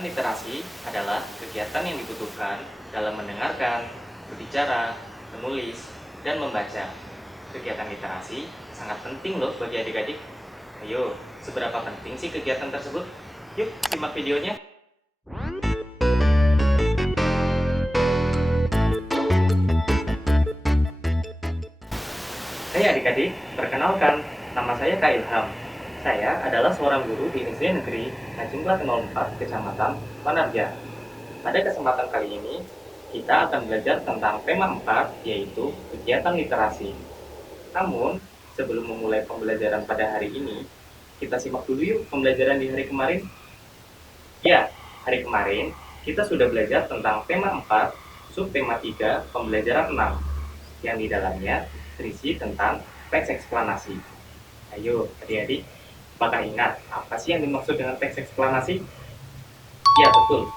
Kegiatan literasi adalah kegiatan yang dibutuhkan dalam mendengarkan, berbicara, menulis, dan membaca. Kegiatan literasi sangat penting loh bagi adik-adik. Ayo, seberapa penting sih kegiatan tersebut? Yuk, simak videonya. Hai adik-adik, perkenalkan, nama saya Kak Ilham. Saya adalah seorang guru di SD Negeri Najimlah 04 Kecamatan Panarja. Pada kesempatan kali ini, kita akan belajar tentang tema 4, yaitu kegiatan literasi. Namun, sebelum memulai pembelajaran pada hari ini, kita simak dulu yuk pembelajaran di hari kemarin. Ya, hari kemarin kita sudah belajar tentang tema 4, subtema 3, pembelajaran 6, yang di dalamnya berisi tentang teks eksplanasi. Ayo, adik-adik, apakah ingat apa sih yang dimaksud dengan teks eksplanasi? Ya, betul.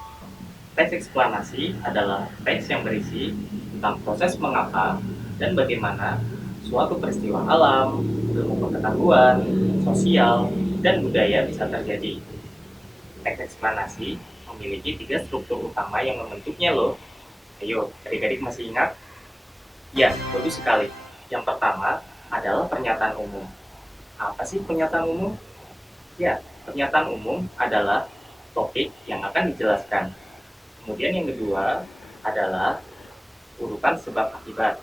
Teks eksplanasi adalah teks yang berisi tentang proses mengapa dan bagaimana suatu peristiwa alam, ilmu pengetahuan, sosial, dan budaya bisa terjadi. Teks eksplanasi memiliki 3 struktur utama yang membentuknya loh. Ayo, adik-adik masih ingat? Ya, bagus sekali. Yang pertama adalah pernyataan umum. Apa sih pernyataan umum? Ya, pernyataan umum adalah topik yang akan dijelaskan. Kemudian yang kedua adalah urutan sebab akibat.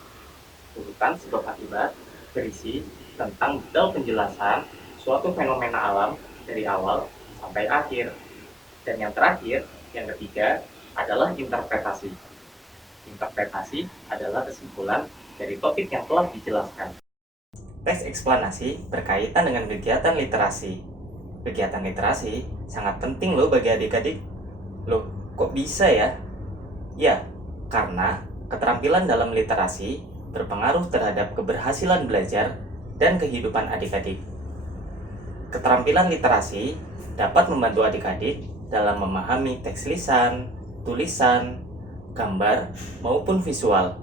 Urutan sebab akibat berisi tentang detail penjelasan suatu fenomena alam dari awal sampai akhir. Dan yang terakhir, yang ketiga, adalah interpretasi. Interpretasi adalah kesimpulan dari topik yang telah dijelaskan. Teks eksplanasi berkaitan dengan kegiatan literasi. Kegiatan literasi sangat penting loh bagi adik-adik. Loh, kok bisa ya? Ya, karena keterampilan dalam literasi berpengaruh terhadap keberhasilan belajar dan kehidupan adik-adik. Keterampilan literasi dapat membantu adik-adik dalam memahami teks lisan, tulisan, gambar, maupun visual.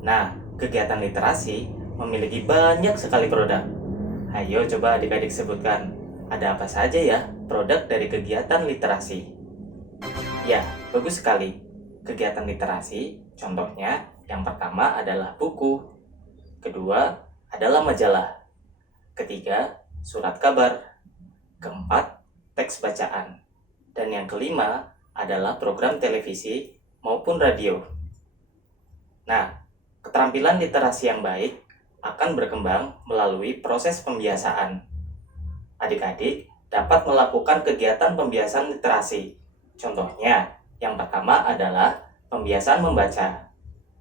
Nah, kegiatan literasi memiliki banyak sekali produk. Ayo coba adik-adik sebutkan, ada apa saja ya produk dari kegiatan literasi? Ya, bagus sekali. Kegiatan literasi, contohnya yang pertama adalah buku, kedua adalah majalah, ketiga surat kabar, keempat teks bacaan, dan yang kelima adalah program televisi maupun radio. Nah, keterampilan literasi yang baik akan berkembang melalui proses pembiasaan. Adik-adik dapat melakukan kegiatan pembiasaan literasi. Contohnya, yang pertama adalah pembiasaan membaca.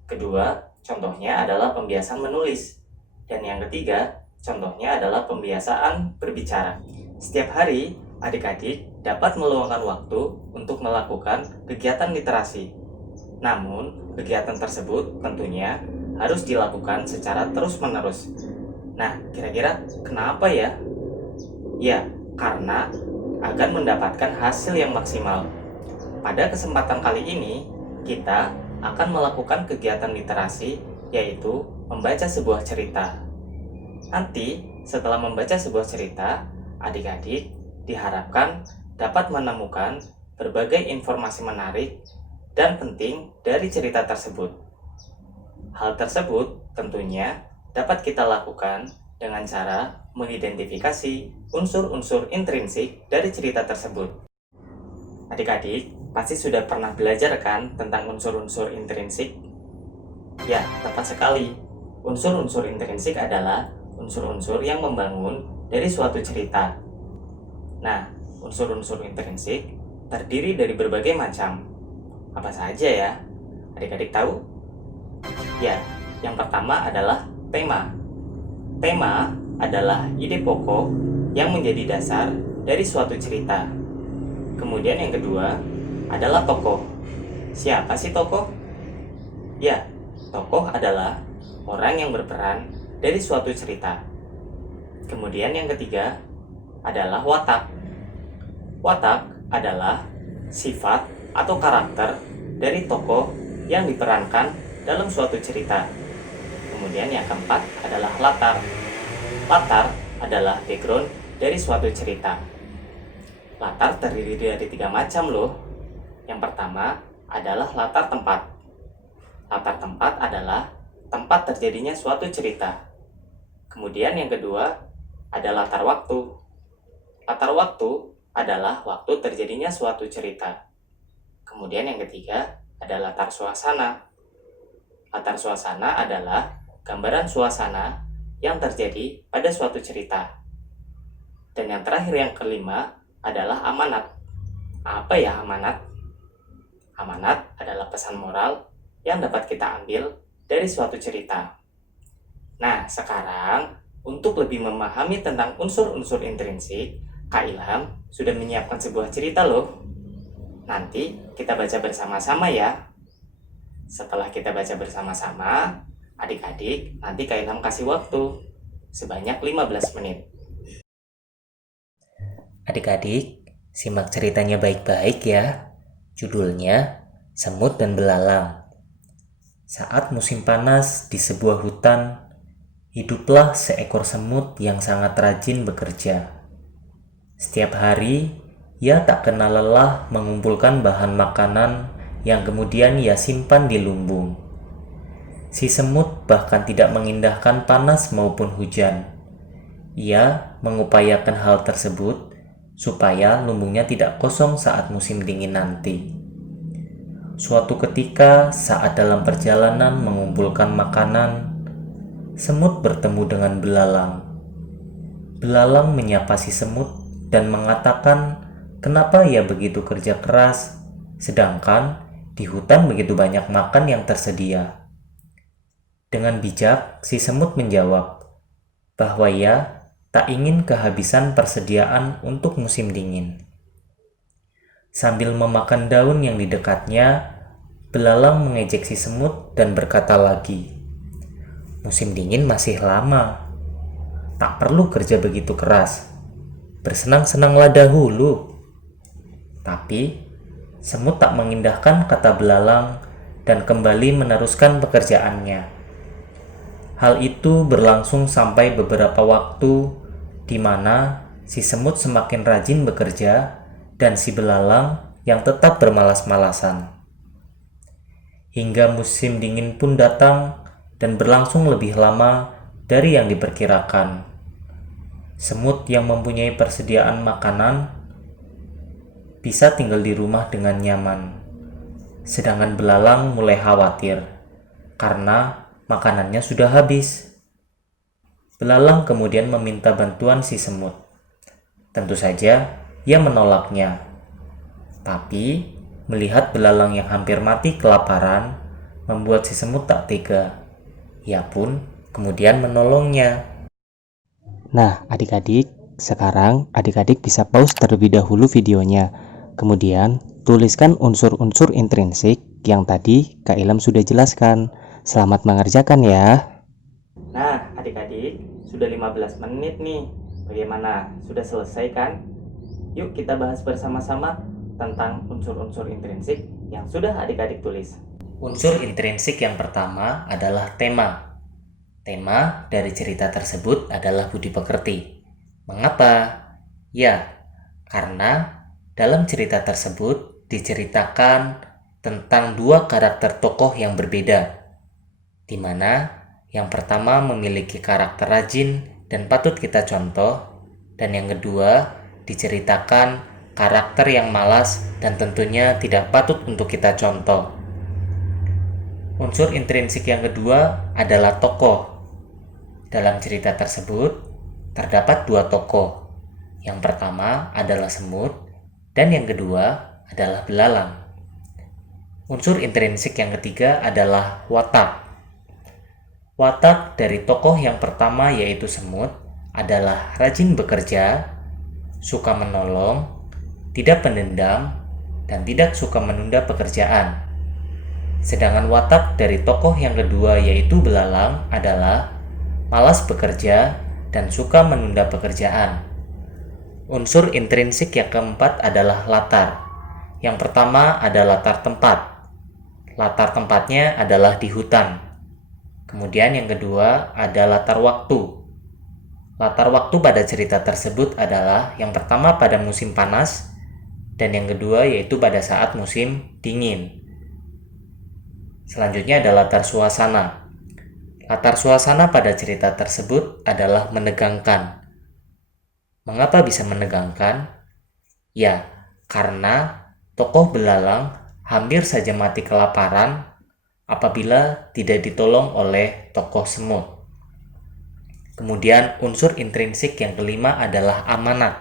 Kedua, contohnya adalah pembiasaan menulis. Dan yang ketiga, contohnya adalah pembiasaan berbicara. Setiap hari, adik-adik dapat meluangkan waktu untuk melakukan kegiatan literasi. Namun, kegiatan tersebut tentunya harus dilakukan secara terus-menerus. Nah, kira-kira kenapa ya? Ya, karena agar mendapatkan hasil yang maksimal. Pada kesempatan kali ini, kita akan melakukan kegiatan literasi, yaitu membaca sebuah cerita. Nanti, setelah membaca sebuah cerita, adik-adik diharapkan dapat menemukan berbagai informasi menarik dan penting dari cerita tersebut. Hal tersebut tentunya dapat kita lakukan dengan cara mengidentifikasi unsur-unsur intrinsik dari cerita tersebut. Adik-adik pasti sudah pernah belajar kan tentang unsur-unsur intrinsik? Ya, tepat sekali. Unsur-unsur intrinsik adalah unsur-unsur yang membangun dari suatu cerita. Nah, unsur-unsur intrinsik terdiri dari berbagai macam. Apa saja ya? Adik-adik tahu? Ya, yang pertama adalah tema. Tema adalah ide pokok yang menjadi dasar dari suatu cerita. Kemudian yang kedua adalah tokoh. Siapa sih tokoh? Ya, tokoh adalah orang yang berperan dari suatu cerita. Kemudian yang ketiga adalah watak. Watak adalah sifat atau karakter dari tokoh yang diperankan dalam suatu cerita. Kemudian yang keempat adalah latar. Latar adalah background dari suatu cerita. Latar terdiri dari 3 macam loh. Yang pertama adalah latar tempat. Latar tempat adalah tempat terjadinya suatu cerita. Kemudian yang kedua ada latar waktu. Latar waktu adalah waktu terjadinya suatu cerita. Kemudian yang ketiga ada latar suasana. Latar suasana adalah gambaran suasana yang terjadi pada suatu cerita. Dan yang terakhir yang kelima adalah amanat. Apa ya amanat? Amanat adalah pesan moral yang dapat kita ambil dari suatu cerita. Nah, sekarang untuk lebih memahami tentang unsur-unsur intrinsik, Kak Ilham sudah menyiapkan sebuah cerita loh. Nanti kita baca bersama-sama ya. Setelah kita baca bersama-sama, adik-adik nanti Kak Ilham kasih waktu sebanyak 15 menit. Adik-adik, simak ceritanya baik-baik ya. Judulnya Semut dan Belalang. Saat musim panas di sebuah hutan, hiduplah seekor semut yang sangat rajin bekerja. Setiap hari, ia tak kenal lelah mengumpulkan bahan makanan yang kemudian ia simpan di lumbung. Si semut bahkan tidak mengindahkan panas maupun hujan. Ia mengupayakan hal tersebut supaya lumbungnya tidak kosong saat musim dingin nanti. Suatu ketika saat dalam perjalanan mengumpulkan makanan, semut bertemu dengan belalang. Belalang menyapa si semut dan mengatakan kenapa ia begitu kerja keras, sedangkan di hutan begitu banyak makan yang tersedia. Dengan bijak, si semut menjawab bahwa ia tak ingin kehabisan persediaan untuk musim dingin. Sambil memakan daun yang di dekatnya, belalang mengejek si semut dan berkata lagi, "Musim dingin masih lama. Tak perlu kerja begitu keras. Bersenang-senanglah dahulu." Tapi, semut tak mengindahkan kata belalang dan kembali meneruskan pekerjaannya. Hal itu berlangsung sampai beberapa waktu di mana si semut semakin rajin bekerja dan si belalang yang tetap bermalas-malasan. Hingga musim dingin pun datang dan berlangsung lebih lama dari yang diperkirakan. Semut yang mempunyai persediaan makanan bisa tinggal di rumah dengan nyaman. Sedangkan belalang mulai khawatir karena makanannya sudah habis. Belalang kemudian meminta bantuan si semut. Tentu saja ia menolaknya. Tapi melihat belalang yang hampir mati kelaparan membuat si semut tak tega. Ia pun kemudian menolongnya. Nah, adik-adik, sekarang adik-adik bisa pause terlebih dahulu videonya. Kemudian tuliskan unsur-unsur intrinsik yang tadi Kak Ilham sudah jelaskan. Selamat mengerjakan ya. Nah, adik-adik, sudah 15 menit nih. Bagaimana? Sudah selesai kan? Yuk kita bahas bersama-sama tentang unsur-unsur intrinsik yang sudah adik-adik tulis. Unsur intrinsik yang pertama adalah tema. Tema dari cerita tersebut adalah budi pekerti. Mengapa? Ya, karena dalam cerita tersebut diceritakan tentang dua karakter tokoh yang berbeda, di mana yang pertama memiliki karakter rajin dan patut kita contoh, dan yang kedua diceritakan karakter yang malas dan tentunya tidak patut untuk kita contoh. Unsur intrinsik yang kedua adalah tokoh. Dalam cerita tersebut terdapat dua tokoh. Yang pertama adalah semut dan yang kedua adalah belalang. Unsur intrinsik yang ketiga adalah watak. Watak dari tokoh yang pertama yaitu semut adalah rajin bekerja, suka menolong, tidak pendendam, dan tidak suka menunda pekerjaan. Sedangkan watak dari tokoh yang kedua yaitu belalang adalah malas bekerja dan suka menunda pekerjaan. Unsur intrinsik yang keempat adalah latar. Yang pertama adalah latar tempat. Latar tempatnya adalah di hutan. Kemudian yang kedua ada latar waktu. Latar waktu pada cerita tersebut adalah yang pertama pada musim panas dan yang kedua yaitu pada saat musim dingin. Selanjutnya ada latar suasana. Latar suasana pada cerita tersebut adalah menegangkan. Mengapa bisa menegangkan? Ya, karena tokoh belalang hampir saja mati kelaparan apabila tidak ditolong oleh tokoh semut. Kemudian unsur intrinsik yang kelima adalah amanat.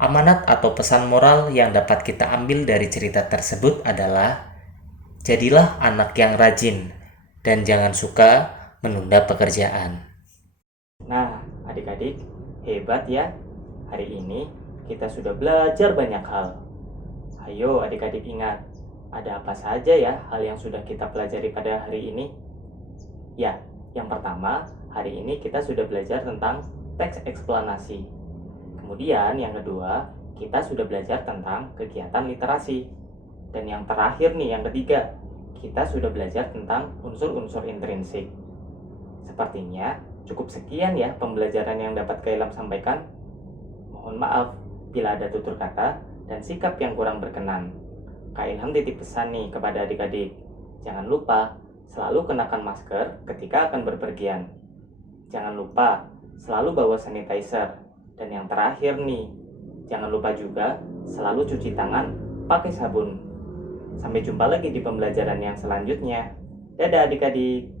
Amanat atau pesan moral yang dapat kita ambil dari cerita tersebut adalah jadilah anak yang rajin dan jangan suka menunda pekerjaan. Nah, adik-adik, hebat ya. Hari ini kita sudah belajar banyak hal. Ayo adik-adik ingat, ada apa saja ya hal yang sudah kita pelajari pada hari ini? Ya, yang pertama, hari ini kita sudah belajar tentang teks eksplanasi. Kemudian yang kedua, kita sudah belajar tentang kegiatan literasi. Dan yang terakhir nih, yang ketiga, kita sudah belajar tentang unsur-unsur intrinsik. Sepertinya cukup sekian ya pembelajaran yang dapat Kak Ilham sampaikan. Mohon maaf bila ada tutur kata dan sikap yang kurang berkenan. Kak Ilham titip pesan nih kepada adik-adik. Jangan lupa selalu kenakan masker ketika akan berpergian. Jangan lupa selalu bawa sanitizer. Dan yang terakhir nih, jangan lupa juga selalu cuci tangan pakai sabun. Sampai jumpa lagi di pembelajaran yang selanjutnya. Dadah adik-adik.